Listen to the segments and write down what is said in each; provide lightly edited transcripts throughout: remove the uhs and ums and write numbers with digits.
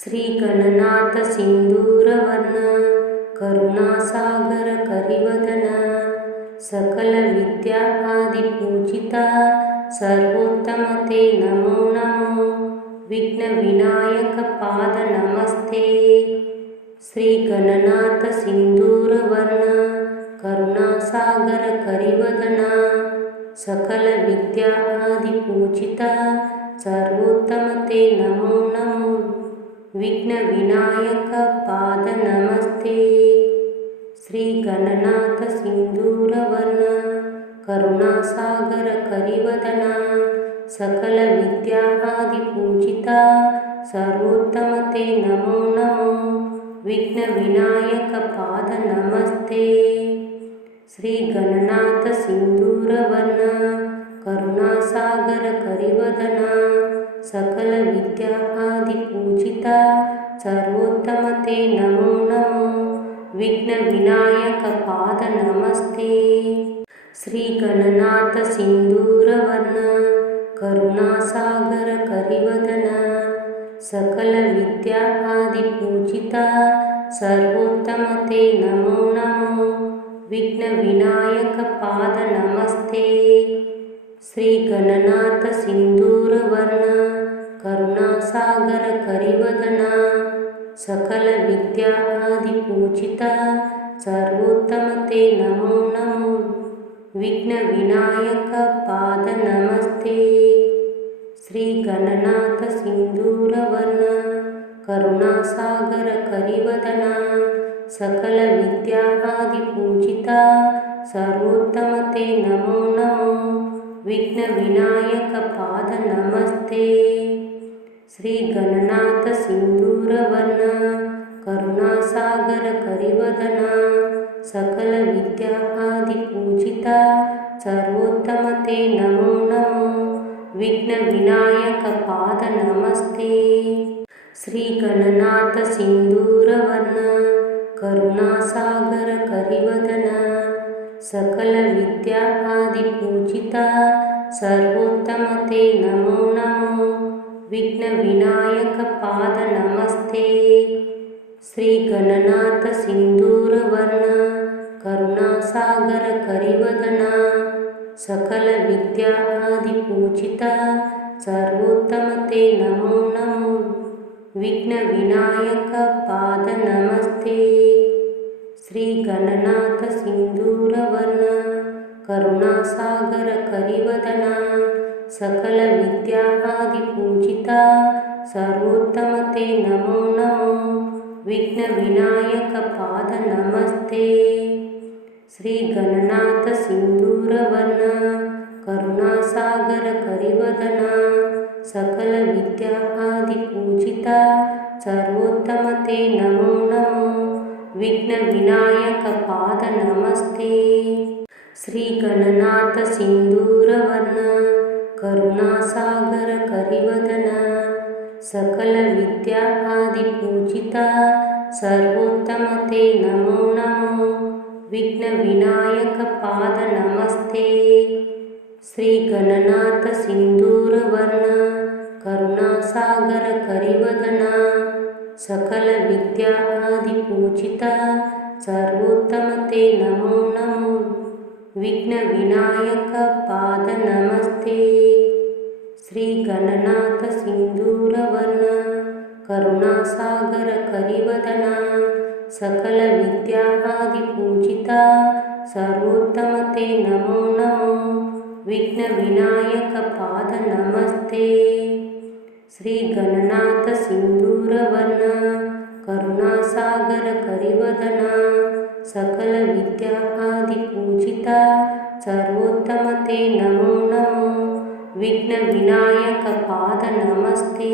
ಶ್ರೀ ಗಣನಾಥ ಸಿಂಧೂರವರ್ಣ ಕರುಣಾಸಾಗರ ಕರಿವದನ ಸಕಲ ವಿದ್ಯಾ ಆದಿ ಪೂಜಿತ ಸರ್ವೋತ್ತಮತೆ ನಮೋ ನಮೋ ವಿಘ್ನ ವಿನಾಯಕ ಪಾದ ನಮಸ್ತೆ. ಶ್ರೀ ಗಣನಾಥ ಸಿಂಧೂರವರ್ಣ ಕರುಣಾಸಾಗರ ಕರಿವದನ ಸಕಲ ವಿದ್ಯಾ ಆದಿ ಪೂಜಿತ ಸರ್ವೋತ್ತಮತೆ ನಮೋ ನಮೋ ವಿಘ್ನ ವಿನಾಯಕ ಪಾದ ನಮಸ್ತೆ. ಶ್ರೀ ಗಣನಾಥ ಸಿಂಧೂರವರ್ಣ ಕರುಣಾಸಾಗರ ಕರಿವದನ ಸಕಲ ವಿದ್ಯಾ ಆದಿ ಪೂಜಿತ ಸರ್ವೋತ್ತಮತೆ ನಮೋ ನಮೋ ವಿಘ್ನ ವಿನಾಯಕ ಪಾದ ನಮಸ್ತೆ. ಶ್ರೀ ಗಣನಾಥ ಸಿಂಧೂರವರ್ಣ ಕರುಣಾಸಾಗರ ಕರಿವದನ ಸಕಲ ವಿದ್ಯಾ ಆದಿ ಪೂಜಿತ ಸರ್ವೋತ್ತಮತೆ ನಮೋ ನಮೋ ವಿಘ್ನ ವಿನಾಯಕ ಪಾದ ನಮಸ್ತೆ. ಶ್ರೀ ಗಣನಾಥ ಸಿಂಧೂರವರ್ಣ ಕರುಣಾಸಾಗರ ಕರಿವದನ ಸಕಲ ವಿದ್ಯಾ ಆದಿ ಪೂಜಿತ ಸರ್ವೋತ್ತಮತೆ ನಮೋ ನಮೋ ವಿಘ್ನ ವಿನಾಯಕ ಪಾದ ನಮಸ್ತೆ. ಶ್ರೀ ಗಣನಾಥ ಸಿಂಧೂರವರ್ಣ ಕರುಣಾಸಾಗರ ಕರಿವದನ ಸಕಲ ವಿದ್ಯಾ ಆದಿ ಪೂಜಿತ ಸರ್ವೋತ್ತಮತೆ ನಮೋ ನಮೋ ವಿಘ್ನ ವಿನಾಯಕ ಪಾದ ನಮಸ್ತೆ. ಶ್ರೀ ಗಣನಾಥ ಸಿಂಧೂರವರ್ಣ ಕರುಣಾಸಾಗರ ಕರಿವದನ ಸಕಲ ವಿದ್ಯಾ ಆದಿ ಪೂಜಿತ ಸರ್ವೋತ್ತಮತೆ ನಮೋ ನಮೋ ವಿಘ್ನ ವಿನಾಯಕ ಪಾದ ನಮಸ್ತೆ. ಶ್ರೀ ಗಣನಾಥ ಸಿಂಧೂರವರ್ಣ ಕರುಣಾಸಾಗರ ಕರಿವದನ ಸಕಲ ವಿದ್ಯಾ ಆದಿ ಪೂಜಿತ ಸರ್ವೋತ್ತಮತೆ ನಮೋ ನಮೋ ವಿಘ್ನ ವಿನಾಯಕ ಪಾದ ನಮಸ್ತೆ. ಶ್ರೀ ಗಣನಾಥ ಸಿಂಧೂರವರ್ಣ ಕರುಣಾಸಾಗರ ಕರಿವದನ ಸಕಲ ವಿದ್ಯಾ ಆದಿ ಪೂಜಿತ ಸರ್ವೋತ್ತಮತೆ ನಮೋ ನಮೋ ವಿಘ್ನ ವಿನಾಯಕ ಪಾದ ನಮಸ್ತೆ. ಶ್ರೀ ಗಣನಾಥ ಸಿಂಧೂರವರ್ಣ ಕರುಣಾಸಾಗರ ಕರಿವದನ ಸಕಲ ವಿದ್ಯಾ ಆದಿ ಪೂಜಿತ ಸರ್ವೋತ್ತಮತೆ ನಮೋ ನಮೋ ವಿಘ್ನ ವಿನಾಯಕ ಪಾದ ನಮಸ್ತೆ. ಶ್ರೀ ಗಣನಾಥ ಸಿಂಧೂರವರ್ಣ ಕರುಣಾಸಾಗರ ಕರಿವದನ ಸಕಲ ವಿದ್ಯಾ ಆದಿ ಪೂಜಿತ ಸರ್ವೋತ್ತಮತೆ ನಮೋ ನಮೋ ವಿಘ್ನ ವಿನಾಯಕ ಪಾದ ನಮಸ್ತೆ. ಶ್ರೀ ಗಣನಾಥ ಸಿಂಧೂರವರ್ಣ ಕರುಣಾಸಾಗರ ಕರಿವದನ ಸಕಲ ವಿದ್ಯಾ ಆದಿ ಪೂಜಿತ ಸರ್ವೋತ್ತಮತೆ ನಮೋ ನಮೋ ವಿಘ್ನ ವಿನಾಯಕ ಪಾದ ನಮಸ್ತೆ. ಶ್ರೀ ಗಣನಾಥ ಸಿಂಧೂರವರ್ಣ ಕರುಣಾಸಾಗರ ಕರಿವದನ ಸಕಲ ವಿದ್ಯಾ ಆದಿ ಪೂಜಿತ ಸರ್ವೋತ್ತಮತೆ ನಮೋ ನಮೋ ವಿಘ್ನ ವಿನಾಯಕ ಪಾದ ನಮಸ್ತೆ. ಶ್ರೀ ಗಣನಾಥ ಸಿಂಧೂರವರ್ಣ ಕರುಣಾಸಾಗರ ಕರಿವದನ ಸಕಲ ವಿದ್ಯಾ ಆದಿ ಪೂಜಿತ ಸರ್ವೋತ್ತಮತೆ ನಮೋ ನಮೋ ವಿಘ್ನ ವಿನಾಯಕ ಪಾದ ನಮಸ್ತೆ. ಶ್ರೀ ಗಣನಾಥ ಸಿಂಧೂರವರ್ಣ ಕರುಣಾಸಾಗರ ಕರಿವದನ ಸಕಲ ವಿದ್ಯಾ ಆದಿ ಪೂಜಿತ ಸರ್ವೋತ್ತಮತೆ ನಮೋ ನಮೋ ವಿಘ್ನ ವಿನಾಯಕ ಪಾದ ನಮಸ್ತೆ. ಶ್ರೀ ಗಣನಾಥ ಸಿಂಧೂರವರ್ಣ ಕರುಣಾಸಾಗರ ಕರಿವದನ ಸಕಲ ವಿದ್ಯಾ ಆದಿ ಪೂಜಿತ ಸರ್ವೋತ್ತಮತೆ ನಮೋ ನಮೋ ವಿಘ್ನ ವಿನಾಯಕ ಪಾದ ನಮಸ್ತೆ.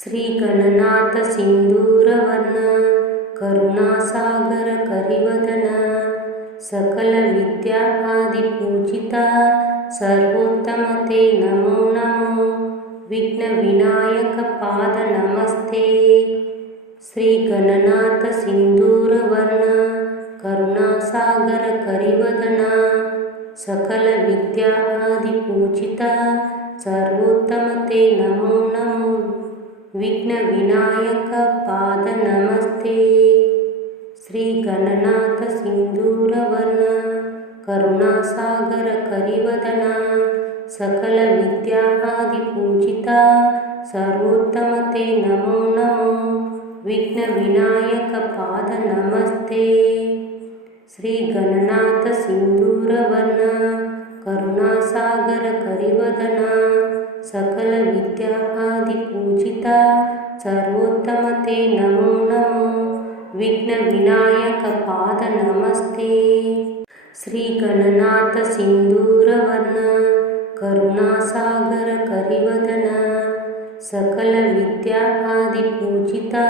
ಶ್ರೀ ಗಣನಾಥ ಸಿಂಧೂರವರ್ಣ ಕರುಣಾಸಾಗರ ಕರಿವದನ ಸಕಲ ವಿದ್ಯಾ ಆದಿ ಪೂಜಿತ ಸರ್ವೋತ್ತಮತೆ ನಮೋ ನಮೋ ವಿಘ್ನ ವಿನಾಯಕ ಪಾದ ನಮಸ್ತೆ. ಶ್ರೀ ಗಣನಾಥ ಸಿಂಧೂರವರ್ಣ ಕರುಣಾಸಾಗರ ಕರಿವದನ ಸಕಲ ವಿದ್ಯಾ ಆದಿ ಪೂಜಿತ ಸರ್ವೋತ್ತಮತೆ ನಮೋ ನಮೋ विघ्नविनायक पाद नमस्ते। श्री गणनाथ सिंदूरवर्ण करुणासागर करिवदना सकल विद्यादि पूजिता सर्वोत्तम ते नमो नमो। विघ्नविनायक पाद नमस्ते। श्री गणनाथ सिंदूरवर्ण करुणासागर करिवदना सकल विद्यादि पूजिता सर्वोत्तम ते नमो नमो। विघ्नविनायक पाद नमस्ते। श्री गणनाथ सिंदूरवर्ण करुणासागर करिवदना सकल विद्यादि पूजिता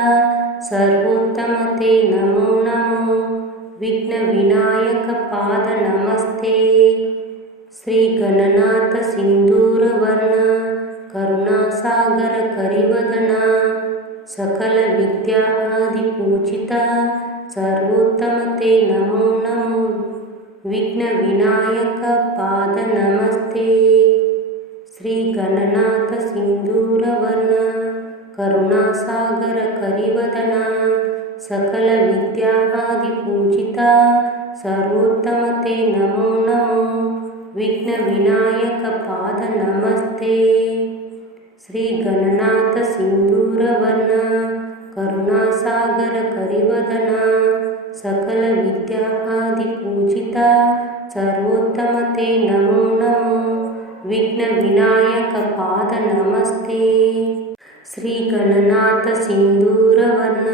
सर्वोत्तम ते नमो नमो। विघ्नविनायक पाद नमस्ते। श्री गणनाथ सिंदूरवर्ण करुणासागर करिवदना सकल विद्यादि पूजिता सर्वोत्तम ते नमो नमो। विघ्नविनायक पाद नमस्ते। श्री गणनाथ सिंदूरवर्ण करुणासागर करिवदना सकल विद्यादि पूजिता सर्वोत्तम ते नमो नमो। विघ्नविनायक पाद नमस्ते। श्री गणनाथ सिंदूरवर्ण करुणासागर करिवदना सकल विद्यादि पूजिता सर्वोत्तम ते नमो नमो। विघ्नविनायक पाद नमस्ते। श्री गणनाथ सिंदूरवर्ण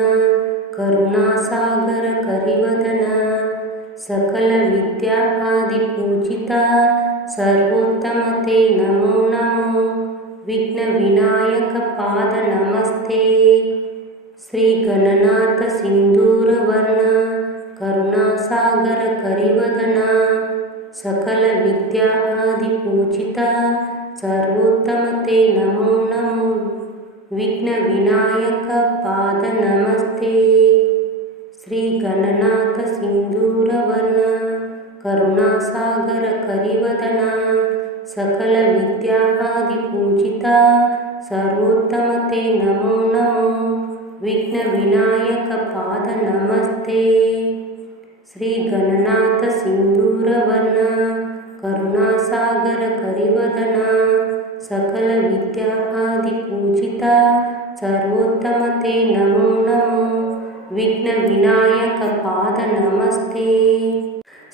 करुणासागर करिवदना सकल विद्यादि पूजिता सर्वोत्तम ते नमो नमो। विघ्नविनायक पाद नमस्ते। श्री गणनाथ सिंदूरवर्ण करुणासागर करिवदना सकल विद्यादि पूजिता सर्वोत्तम ते नमो नमो। विघ्नविनायक पाद नमस्ते। श्री गणनाथ सिंदूरवर्ण करुणासागर करिवदना सकल विद्यादि पूजिता सर्वोत्तम ते नमो नमो। विघ्नविनायक पाद नमस्ते। श्री गणनाथ सिंदूरवर्ण करुणासागर करिवदना सकल विद्यादि पूजिता सर्वोत्तम ते नमो नमो। विघ्नविनायक पाद नमस्ते।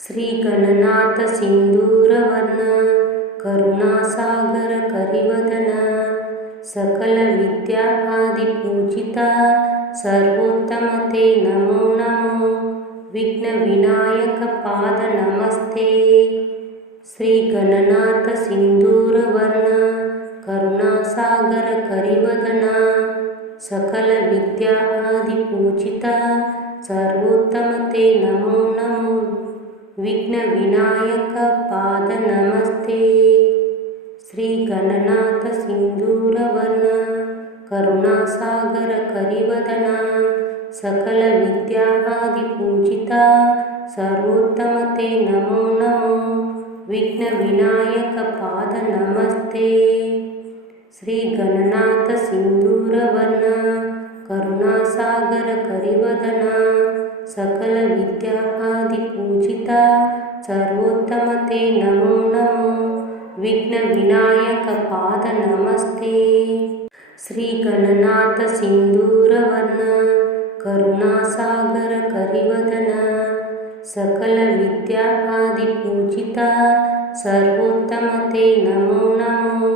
श्री गणनाथ सिंदूरवर्ण करुणासागर करिवदना सकल विद्यादि पूजिता सर्वोत्तम ते नमो नमो। विघ्नविनायक पाद नमस्ते। श्री गणनाथ सिंदूरवर्ण करुणासागर करिवदना सकल विद्यादि पूजिता सर्वोत्तम ते नमो नमो। विघ्नविनायक पाद नमस्ते। श्री गणनाथ सिंदूरवर्ण करुणासागर करिवदना सकल विद्यादि पूजिता सर्वोत्तम ते नमो नमो। विघ्नविनायक पाद नमस्ते। श्री गणनाथ सिंदूरवर्ण करुणासागर करिवदना सकल विद्यादि पूजिता सर्वोत्तम ते नमो नमो। विघ्नविनायक पाद नमस्ते। श्री गणनाथ सिंदूरवर्ण करुणासागर करिवदना सकल विद्यादि पूजिता सर्वोत्तम ते नमो नमो।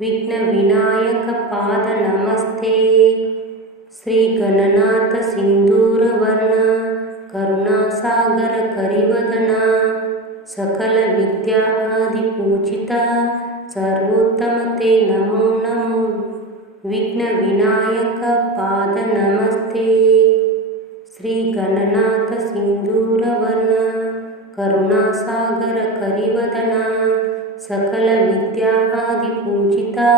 विघ्नविनायक पाद नमस्ते। श्री गणनाथ सिंदूरवर्ण करुणासागर करिवदना सकल विद्यादि पूजिता सर्वोत्तम ते नमो नमो। विघ्नविनायक पाद नमस्ते। श्री गणनाथ सिंदूरवर्ण करुणासागर करिवदना सकल विद्यादि पूजिता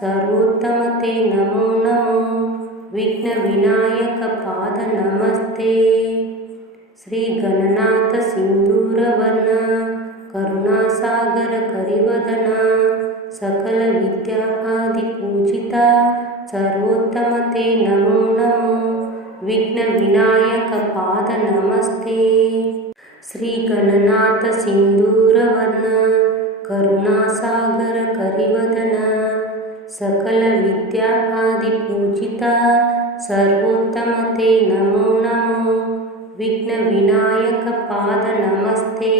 सर्वोत्तम ते नमो नमो। विघ्नविनायक पाद नमस्ते। श्री गणनाथ सिंदूरवर्ण करुणासागर करिवदना सकलविद्यादिपूजिता सर्वोत्तमते नमो नमो विघ्नविनायकपाद नमस्ते। श्रीगणनाथ सिन्दूरवर्ण करुणासागर करिवदन सकलविद्यादिपूजिता सर्वोत्तमते नमो नमो विघ्नविनायकपाद नमस्ते।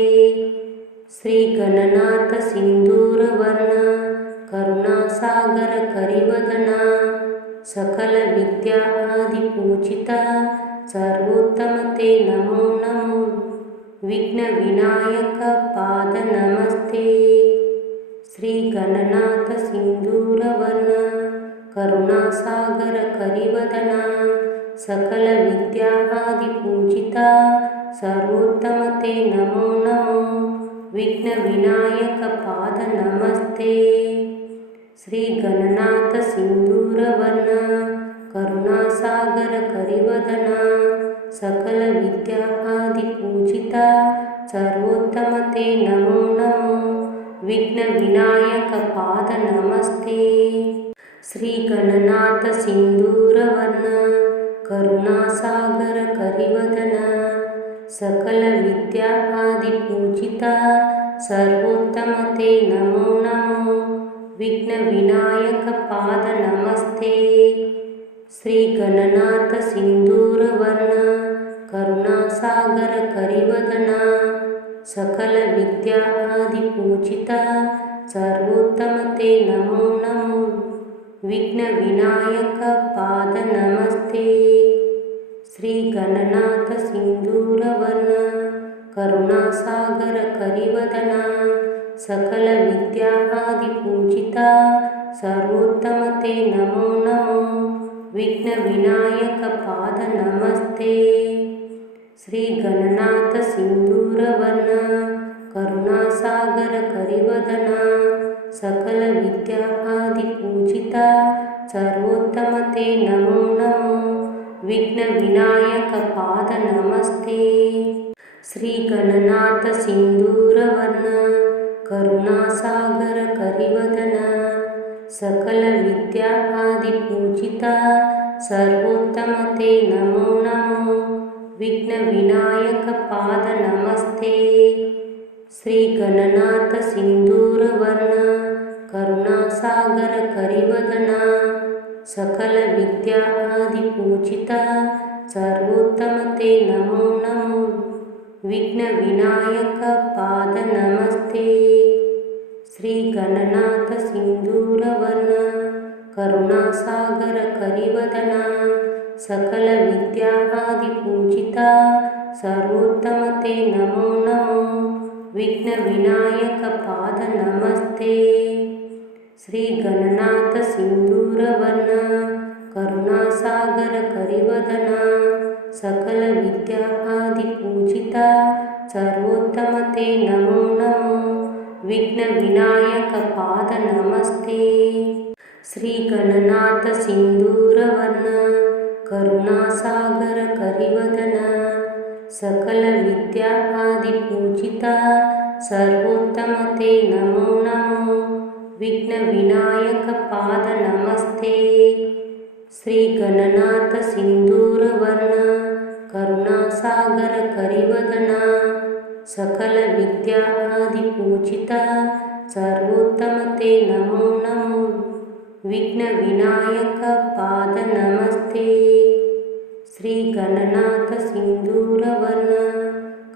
श्रीगणनाथ सिन्दूरवर्ण करुणासागर करिवदन सकलविद्यादिपूजिता सर्वोत्तमते नमो नमो विघ्नविनायकपाद नमस्ते। श्रीगणनाथ सिन्दूरवर्ण करुणासागर करिवदन सकलविद्यादिपूजिता सर्वोत्तमते नमो नमो विघ्नविनायकपाद नमस्ते। श्रीगणनाथ सिन्दूरवर्ण करुणासागर करिवदन सकलविद्यादिपूजिता सर्वोत्तमते नमो नमो विघ्नविनायकपाद नमस्ते। श्रीगणनाथ सिन्दूरवर्ण करुणासागर करिवदन सकलविद्यादिपूजिता सर्वोत्तमते नमो नमो विघ्नविनायकपाद नमस्ते। श्रीगणनाथ सिन्दूरवर्ण करुणासागर करिवदन सकलविद्यादिपूजिता सर्वोत्तमते नमो नमो विघ्नविनायकपाद नमस्ते। श्रीगणनाथ सिन्दूरवर्ण करुणासागर करिवदन सकलविद्यादिपूजिता सर्वोत्तमते नमो नमो विघ्नविनायकपाद नमस्ते। श्रीगणनाथ सिन्दूरवर्ण करुणासागर करिवदन सकलविद्यादिपूजिता सर्वोत्तमते नमो नमो विघ्नविनायकपाद नमस्ते। श्रीगणनाथ सिन्दूरवर्ण करुणासागर करिवदन सकलविद्यादिपूजिता सर्वोत्तमते नमो नमो विघ्नविनायकपाद नमस्ते। श्रीगणनाथ सिन्दूरवर्ण करुणासागर करिवदन सकलविद्यादिपूजिता सर्वोत्तमते नमो नमो विघ्नविनायकपाद नमस्ते। श्रीगणनाथ सिन्दूरवर्ण करुणासागर करिवदन सकलविद्यादिपूजिता सर्वोत्तमते नमो नमो विघ्नविनायकपाद नमस्ते। श्रीगणनाथ सिन्दूरवर्ण करुणासागर करिवदन सकलविद्यादिपूजिता सर्वोत्तमते नमो नमो विघ्नविनायकपाद नमस्ते। श्रीगणनाथ सिन्दूरवर्ण करुणासागर करिवदन सकलविद्यादिपूजिता सर्वोत्तमते नमो नमो विघ्नविनायकपाद नमस्ते। श्रीगणनाथ सिन्दूरवर्ण करुणासागर करिवदन सकलविद्यादिपूजिता सर्वोत्तमते नमो नमो विघ्नविनायकपाद नमस्ते। श्रीगणनाथ सिन्दूरवर्ण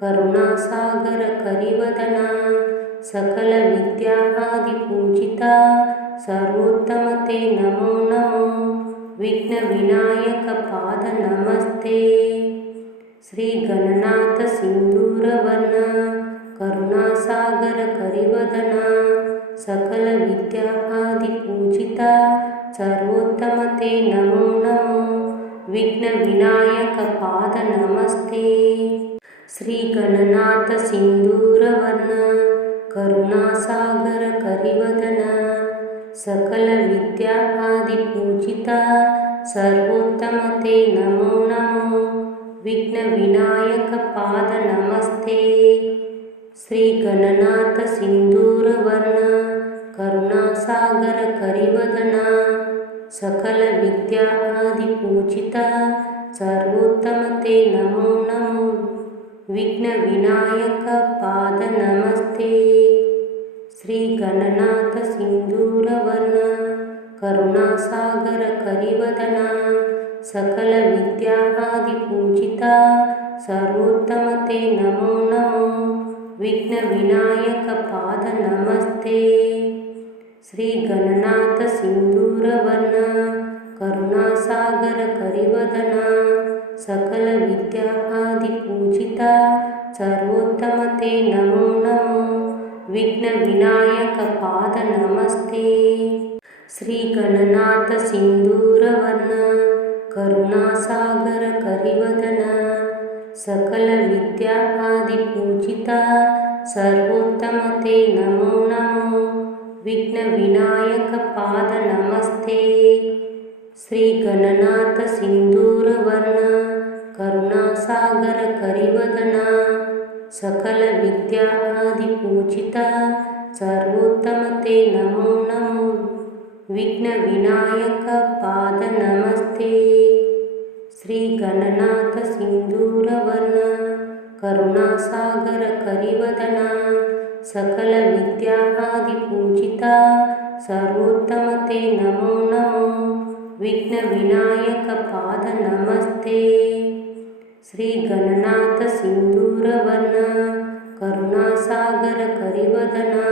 करुणासागर करिवदन सकलविद्यादिपूजिता सर्वोत्तमते नमो नमो विघ्नविनायकपाद नमस्ते। श्रीगणनाथ सिन्दूरवर्ण करुणासागर करिवदन सकलविद्यादिपूजिता सर्वोत्तमते नमो नमो विघ्नविनायकपाद नमस्ते। श्रीगणनाथ सिन्दूरवर्ण करुणासागर करिवदन सकलविद्यादिपूजिता सर्वोत्तमते नमो नमो विघ्नविनायकपाद नमस्ते। श्रीगणनाथ सिन्दूरवर्ण करुणासागर करिवदना सकल विद्या आदि पूजिता सर्वोत्तम ते नमो नमो विघ्न विनायक पाद नमस्ते श्री गणनाथ सिंदूरवर्ण करुणासागर करिवदना सकल विद्या आदि पूजिता सर्वोत्तम ते नमो नमो विघ्न विनायक पाद नमस्ते श्री गणनाथ सिंदूरवर्ण करुणासागर करिवदना सकल विद्या आदि पूजिता सर्वोत्तम ते नमो नमो विघ्न विनायक पाद नमस्ते श्री गणनाथ सिंदूरवर्ण करुणासागर करिवदना सकल विद्या आदि पूजिता सर्वोत्तम ते नमो नमो विघ्न विनायक पाद नमस्ते श्री गणनाथ सिंदूरवर्ण करुणासागर करिवदना सकल विद्या आदि पूजिता सर्वोत्तम ते नमो नमो विघ्न विनायक पाद नमस्ते श्री गणनाथ सिंदूरवर्ण करुणासागर करिवदना सकल विद्या आदि पूजिता सर्वोत्तम ते नमो नमो विघ्न विनायक पाद नमस्ते श्री गणनाथ सिंदूरवर्ण करुणासागर करिवदना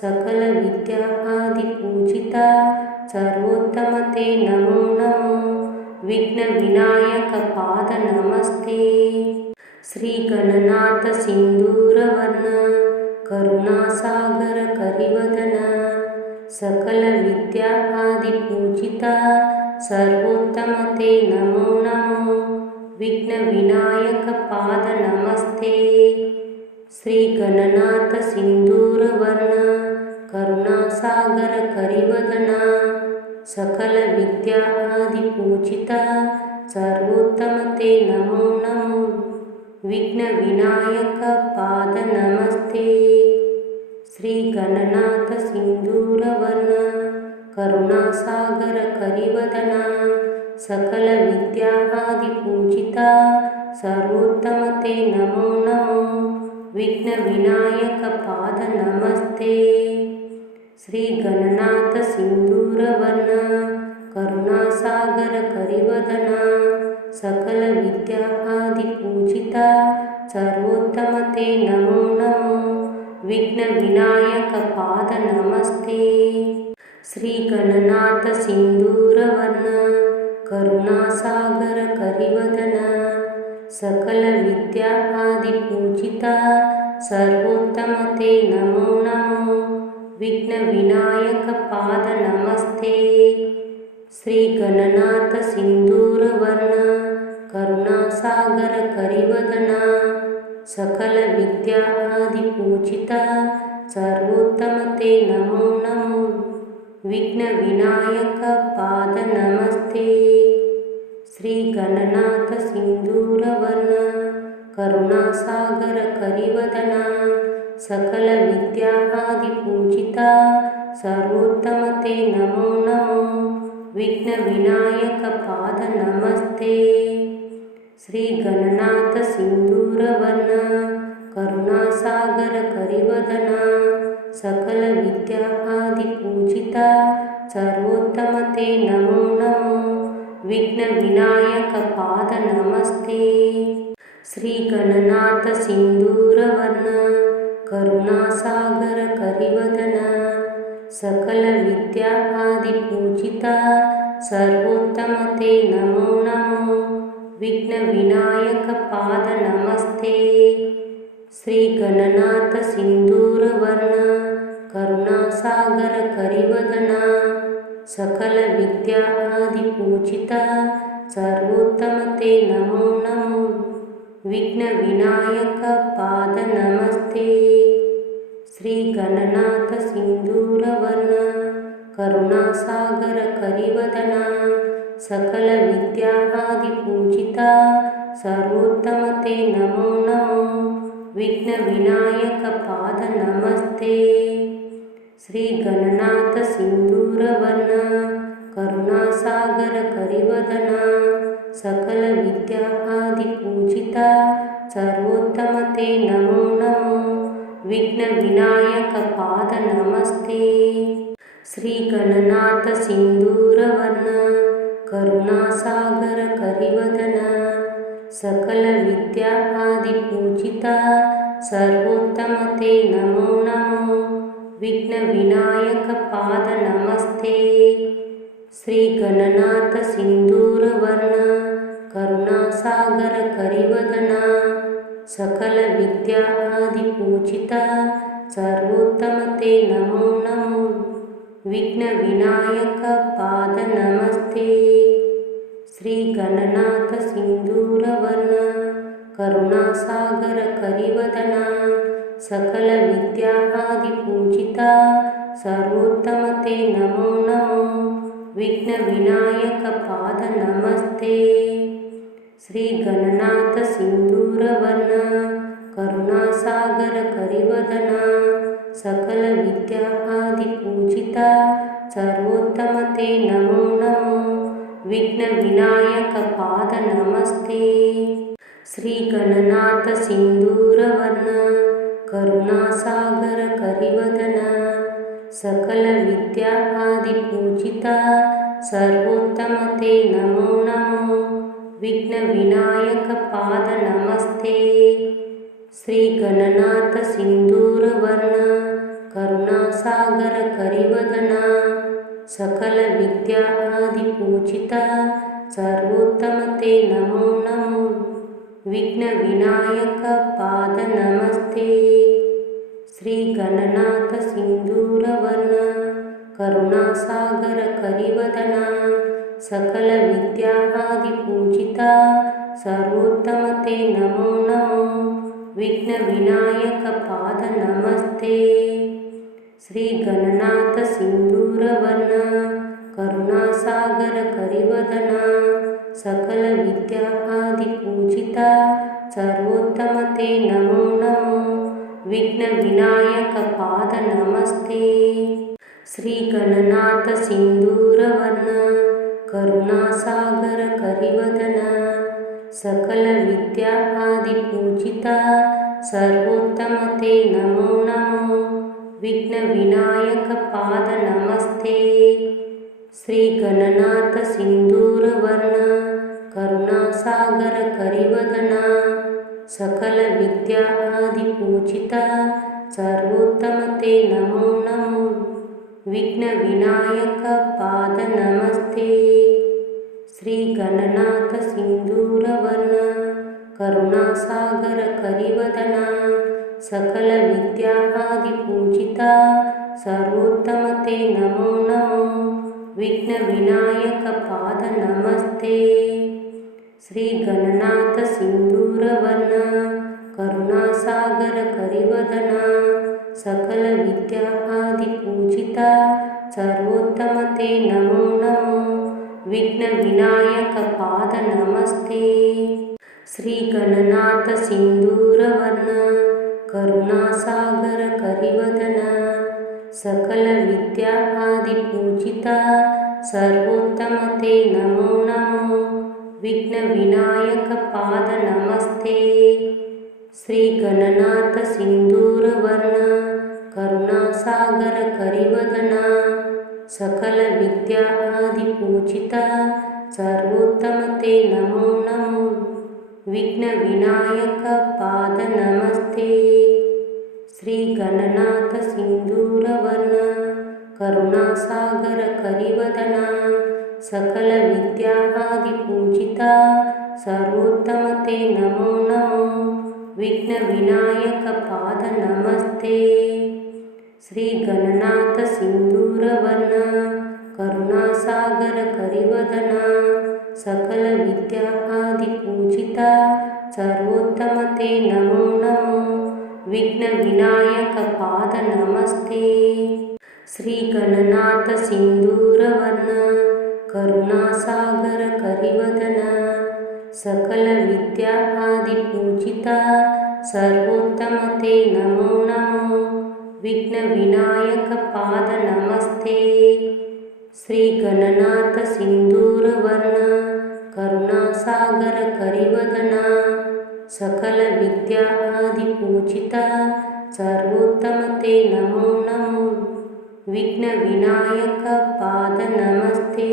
सकल विद्या आदि पूजिता सर्वोत्तम ते नमो नमो विघ्न विनायक पाद नमस्ते श्री गणनाथ सिंदूरवर्ण करुणासागर करिवदना सकल विद्या आदि पूजिता सर्वोत्तम ते नमो नमो विघ्न विनायक पाद नमस्ते श्री गणनाथ सिंदूरवर्ण करुणासागर करिवदना सकल विद्या आदि पूजिता सर्वोत्तम ते नमो नमो विघ्न विनायक पाद नमस्ते श्री गणनाथ सिंदूरवर्ण करुणासागर करिवदना सकल विद्या आदि पूजिता सर्वोत्तम ते नमो नमो विघ्न विनायक पाद नमस्ते श्री गणनाथ सिंदूरवर्ण करुणासागर करिवदना सकल विद्या आदि पूजिता सर्वोत्तम ते नमो नमो विघ्न विनायक पाद नमस्ते श्री गणनाथ सिंदूरवर्ण करुणासागर करिवदना सकल विद्या आदि पूजिता सर्वोत्तम ते नमो नमो विघ्न विनायक पाद नमस्ते श्री गणनाथ सिंदूरवर्ण करुणासागर करिवदना सकल विद्या आदि पूजिता सर्वोत्तम ते नमो नमो विघ्न विनायक पाद नमस्ते श्री गणनाथ सिंदूरवर्ण करुणासागर करिवदना सकल विद्या आदि पूजिता सर्वोत्तम ते नमो नमो विघ्न विनायक पाद नमस्ते श्री गणनाथ सिंदूरवर्ण करुणासागर करिवदना सकल विद्या आदि पूजिता सर्वोत्तम ते नमो नमो विघ्न विनायक पाद नमस्ते श्री गणनाथ सिंदूरवर्ण करुणासागर करिवदना सकल विद्या आदि पूजिता सर्वोत्तम ते नमो नमो विघ्न विनायक पाद नमस्ते श्री गणनाथ सिंदूरवर्ण करुणासागर करिवदना सकल विद्या आदि पूजिता सर्वोत्तम ते नमो नमो विघ्न विनायक पाद नमस्ते श्री गणनाथ सिंदूरवर्ण करुणासागर करिवदना सकल विद्या आदि पूजिता सर्वोत्तम ते नमो नमो विघ्न विनायक पाद नमस्ते ಶ್ರೀ ಗಣನಾಥ ಸಿಂಧೂರವರ್ಣ ಕರುಣಾಸಾಗರ ಕರಿವದನ ಸಕಲ ವಿದ್ಯಾ ಆದಿ ಪೂಜಿತ ಸರ್ವೋತ್ತಮತೆ ನಮೋ ನಮೋ ವಿಘ್ನ ವಿನಾಯಕ ಪಾದ ನಮಸ್ತೆ. ಶ್ರೀ ಗಣನಾಥ ಸಿಂಧೂರವರ್ಣ ಕರುಣಾಸಾಗರ ಕರಿವದನ ಸಕಲ ವಿದ್ಯಾ ಆದಿ ಪೂಜಿತ ಸರ್ವೋತ್ತಮತೆ ನಮೋ ನಮೋ ವಿಘ್ನ ವಿನಾಯಕ ಪಾದ ನಮಸ್ತೆ. ಶ್ರೀ ಗಣನಾಥ ಸಿಂಧೂರವರ್ಣ ಕರುಣಾಸಾಗರ ಕರಿವದನ ಸಕಲ ವಿದ್ಯಾ ಆದಿ ಪೂಜಿತ ಸರ್ವೋತ್ತಮತೆ ನಮೋ ನಮೋ ವಿಘ್ನ ವಿನಾಯಕ ಪಾದ ನಮಸ್ತೆ. ಶ್ರೀ ಗಣನಾಥ ಸಿಂಧೂರವರ್ಣ ಕರುಣಾಸಾಗರ ಕರಿವದನ ಸಕಲ ವಿದ್ಯಾ ಆದಿ ಪೂಜಿತ ಸರ್ವೋತ್ತಮತೆ ನಮೋ ನಮೋ ವಿಘ್ನ ವಿನಾಯಕ ಪಾದ ನಮಸ್ತೆ. ಶ್ರೀ ಗಣನಾಥ ಸಿಂಧೂರವರ್ಣ ಕರುಣಾಸಾಗರ ಕರಿವದನ ಸಕಲ ವಿದ್ಯಾ ಆದಿ ಪೂಜಿತ ಸರ್ವೋತ್ತಮತೆ ನಮೋ ನಮೋ ವಿಘ್ನ ವಿನಾಯಕ ಪಾದ ನಮಸ್ತೆ. ಶ್ರೀ ಗಣನಾಥ ಸಿಂಧೂರವರ್ಣ ಕರುಣಾಸಾಗರ ಕರಿವದನ ಸಕಲ ವಿದ್ಯಾ ಆದಿ ಪೂಜಿತ ಸರ್ವೋತ್ತಮತೆ ನಮೋ ನಮೋ ವಿಘ್ನ ವಿನಾಯಕ ಪಾದ ನಮಸ್ತೆ. ಶ್ರೀ ಗಣನಾಥ ಸಿಂಧೂರವರ್ಣ ಕರುಣಾಸಾಗರ ಕರಿವದನ ಸಕಲ ವಿದ್ಯಾ ಆದಿ ಪೂಜಿತ ಸರ್ವೋತ್ತಮತೆ ನಮೋ ನಮೋ ವಿಘ್ನ ವಿನಾಯಕ ಪಾದ ನಮಸ್ತೆ. ಶ್ರೀ ಗಣನಾಥ ಸಿಂಧೂರವರ್ಣ ಕರುಣಾಸಾಗರ ಕರಿವದನ ಸಕಲ ವಿದ್ಯಾ ಆದಿ ಪೂಜಿತ ಸರ್ವೋತ್ತಮತೆ ನಮೋ ನಮೋ ವಿಘ್ನ ವಿನಾಯಕ ಪಾದ ನಮಸ್ತೆ. ಶ್ರೀ ಗಣನಾಥ ಸಿಂಧೂರವರ್ಣ ಕರುಣಾಸಾಗರ ಕರಿವದನ ಸಕಲ ವಿದ್ಯಾ ಆದಿ ಪೂಜಿತ ಸರ್ವೋತ್ತಮತೆ ನಮೋ ನಮೋ ವಿಘ್ನ ವಿನಾಯಕ ಪಾದ ನಮಸ್ತೆ. ಶ್ರೀ ಗಣನಾಥ ಸಿಂಧೂರವರ್ಣ ಕರುಣಾಸಾಗರ ಕರಿವದನ ಸಕಲ ವಿದ್ಯಾ ಆದಿ ಪೂಜಿತ ಸರ್ವೋತ್ತಮತೆ ನಮೋ ನಮೋ ವಿಘ್ನ ವಿನಾಯಕ ಪಾದ ನಮಸ್ತೆ. ಶ್ರೀ ಗಣನಾಥ ಸಿಂಧೂರವರ್ಣ ಕರುಣಾಸಾಗರ ಕರಿವದನ ಸಕಲ ವಿದ್ಯಾ ಆದಿ ಪೂಜಿತ ಸರ್ವೋತ್ತಮತೆ ನಮೋ ನಮೋ ವಿಘ್ನ ವಿನಾಯಕ ಪಾದ ನಮಸ್ತೆ. ಶ್ರೀ ಗಣನಾಥ ಸಿಂಧೂರವರ್ಣ ಕರುಣಾಸಾಗರ ಕರಿವದನ ಸಕಲ ವಿದ್ಯಾ ಆದಿ ಪೂಜಿತ ಸರ್ವೋತ್ತಮತೆ ನಮೋ ನಮೋ ವಿಘ್ನ ವಿನಾಯಕ ಪಾದ ನಮಸ್ತೆ. ಶ್ರೀ ಗಣನಾಥ ಸಿಂಧೂರವರ್ಣ ಕರುಣಾಸಾಗರ ಕರಿವದನ ಸಕಲ ವಿದ್ಯಾ ಆದಿ ಪೂಜಿತ ಸರ್ವೋತ್ತಮತೆ ನಮೋ ನಮೋ ವಿಘ್ನ ವಿನಾಯಕ ಪಾದ ನಮಸ್ತೆ. ಶ್ರೀ ಗಣನಾಥ ಸಿಂಧೂರವರ್ಣ ಕರುಣಾಸಾಗರ ಕರಿವದನ ಸಕಲ ವಿದ್ಯಾ ಆದಿ ಪೂಜಿತ ಸರ್ವೋತ್ತಮತೆ ನಮೋ ನಮೋ ವಿಘ್ನ ವಿನಾಯಕ ಪಾದ ನಮಸ್ತೆ. ಶ್ರೀ ಗಣನಾಥ ಸಿಂಧೂರವರ್ಣ ಕರುಣಾಸಾಗರ ಕರಿವದನ ಸಕಲ ವಿದ್ಯಾ ಆದಿ ಪೂಜಿತ ಸರ್ವೋತ್ತಮತೆ ನಮೋ ನಮೋ ವಿಘ್ನ ವಿನಾಯಕ ಪಾದ ನಮಸ್ತೆ. ಶ್ರೀ ಗಣನಾಥ ಸಿಂಧೂರವರ್ಣ ಕರುಣಾಸಾಗರ ಕರಿವದನ ಸಕಲ ವಿದ್ಯಾ ಆದಿ ಪೂಜಿತ ಸರ್ವೋತ್ತಮತೆ ನಮೋ ನಮೋ ವಿಘ್ನ ವಿನಾಯಕ ಪಾದ ನಮಸ್ತೆ. ಶ್ರೀ ಗಣನಾಥ ಸಿಂಧೂರವರ್ಣ ಕರುಣಾಸಾಗರ ಕರಿವದನ ಸಕಲ ವಿದ್ಯಾ ಆದಿ ಪೂಜಿತ ಸರ್ವೋತ್ತಮತೆ ನಮೋ ನಮೋ ವಿಘ್ನ ವಿನಾಯಕ ಪಾದ ನಮಸ್ತೆ. ಶ್ರೀ ಗಣನಾಥ ಸಿಂಧೂರವರ್ಣ ಕರುಣಾಸಾಗರ ಕರಿವದನ ಸಕಲ ವಿದ್ಯಾ ಆದಿ ಪೂಜಿತ ಸರ್ವೋತ್ತಮತೆ ನಮೋ ನಮೋ विघ्नविनायक पाद नमस्ते। श्री गणनाथ सिंदूरवर्ण करुणासागर करिवदना सकल विद्या आदि पूजिता सर्वोत्तम ते नमो नमो। विघ्नविनायक पाद नमस्ते।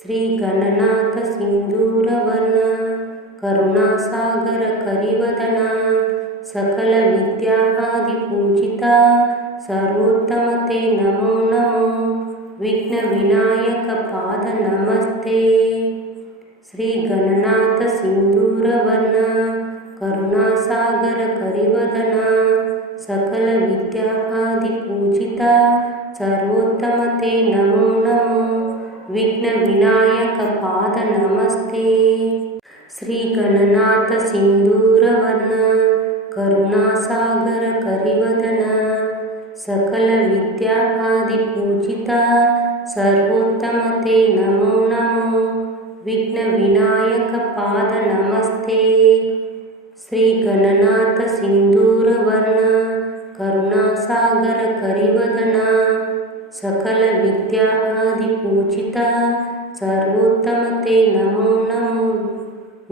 श्री गणनाथ सिंदूरवर्ण करुणासागर करिवदना सकल विद्या आदि पूजिता सर्वोत्तम ते नमो नमो। विघ्नविनायक पाद नमस्ते। श्री गणनाथ सिंदूरवर्ण करुणासागर करिवदना सकल विद्या आदि पूजिता सर्वोत्तम ते नमो नमो। विघ्नविनायक पाद नमस्ते। श्री गणनाथ सिंदूरवर्ण करुणासागर करिवदना सकल विद्या आदि पूजिता सर्वोत्तम ते नमो नमो। विघ्नविनायक पाद नमस्ते। श्री गणनाथ सिंदूरवर्ण करुणासागर करिवदना सकल विद्या आदि पूजिता सर्वोत्तम ते नमो नमो।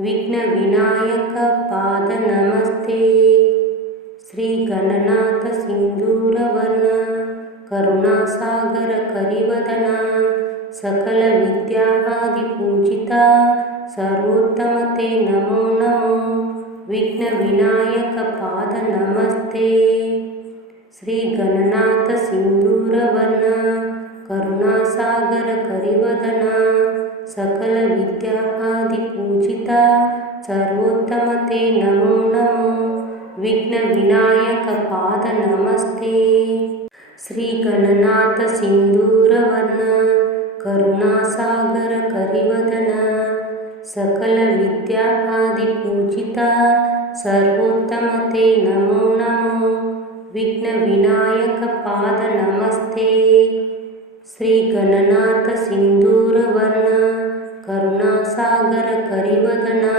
विघ्नविनायक पाद नमस्ते। श्री गणनाथ सिंदूरवर्ण करुणासागर करिवदना सकल विद्या आदि पूजिता सर्वोत्तम ते नमो नमो। विघ्नविनायक पाद नमस्ते। श्री गणनाथ सिंदूरवर्ण करुणासागर करिवदना सकल विद्या आदि पूजिता सर्वोत्तम ते नमो नमो। विघ्नविनायक पाद नमस्ते। श्री गणनाथ सिंदूरवर्ण करुणासागर करिवदना सकल विद्या आदि पूजिता सर्वोत्तम ते नमो नमो। विघ्नविनायक पाद नमस्ते। श्री गणनाथ सिंदूरवर्ण करुणासागर करिवदना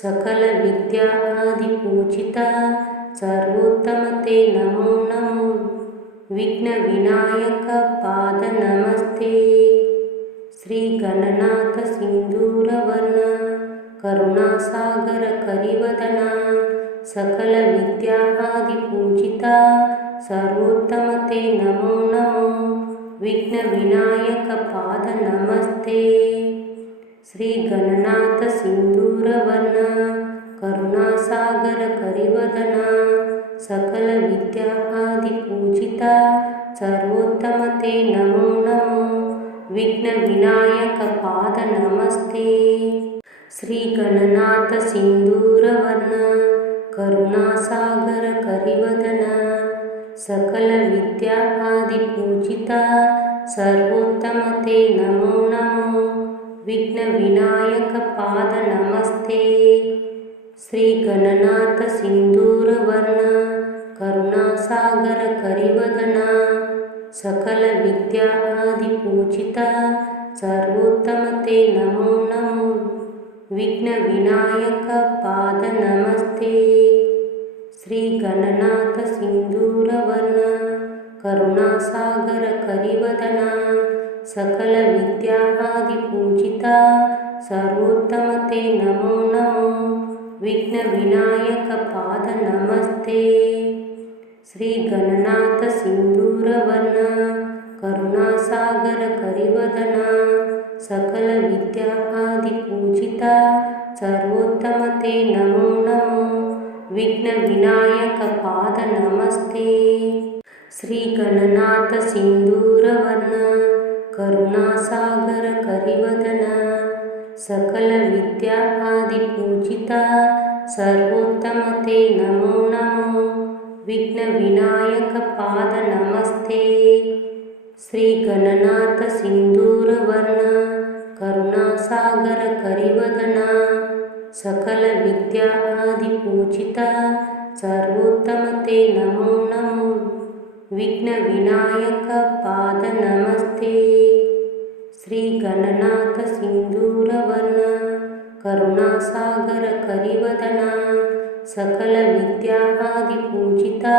सकल विद्या आदि पूजिता सर्वोत्तम ते नमो नमो। विघ्नविनायक पाद नमस्ते। श्री गणनाथ सिंदूरवर्ण करुणासागर करिवदना सकल विद्या आदि पूजिता सर्वोत्तम ते नमो नमो। विघ्नविनायक पाद नमस्ते। श्री गणनाथ सिंदूरवर्ण करुणासागर करिवदना सकल विद्या आदि पूजिता सर्वोत्तम ते नमो नमो। विघ्नविनायक पाद नमस्ते। श्री गणनाथ सिंदूरवर्ण करुणासागर करिवदना सकल विद्या आदि पूजिता सर्वोत्तम ते नमो नमो। विघ्नविनायक पाद नमस्ते। श्री गणनाथ सिंदूरवर्ण करुणासागर करिवदना सकल विद्या आदि पूजिता सर्वोत्तम ते नमो नमो। विघ्नविनायक पाद नमस्ते। श्री गणनाथ सिंदूरवर्ण करुणासागर करिवदना सकल विद्या आदि पूजिता सर्वोत्तम ते नमो नमो। विघ्नविनायक पाद नमस्ते। श्री गणनाथ सिंदूरवर्ण करुणासागर करिवदना सकल विद्या आदि पूजिता सर्वोत्तम ते नमो नमो। विघ्नविनायक पाद नमस्ते। श्री गणनाथ सिंदूरवर्ण करुणासागर करिवदना सकल विद्या आदि पूजिता सर्वोत्तम ते नमो नमो। विघ्नविनायक पाद नमस्ते। श्री गणनाथ सिंदूरवर्ण करुणासागर करिवदना सकल विद्या आदि पूजिता सर्वोत्तम ते नमो नमो। विघ्नविनायक पाद नमस्ते। श्री गणनाथ सिंदूरवर्ण करुणासागर करिवदना सकल विद्या आदि पूजिता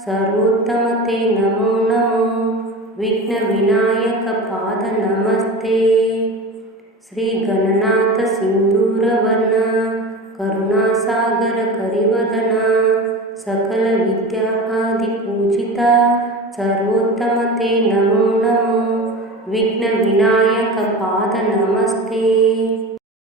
सर्वोत्तम ते नमो नमो विघ्नविनायक पाद नमस्ते। श्री गणनाथ सिंदूरवर्ण करुणासागर करिवदना सकल विद्या आदि पूजिता सर्वोत्तम ते नमो नमो विघ्नविनायक पाद नमस्ते।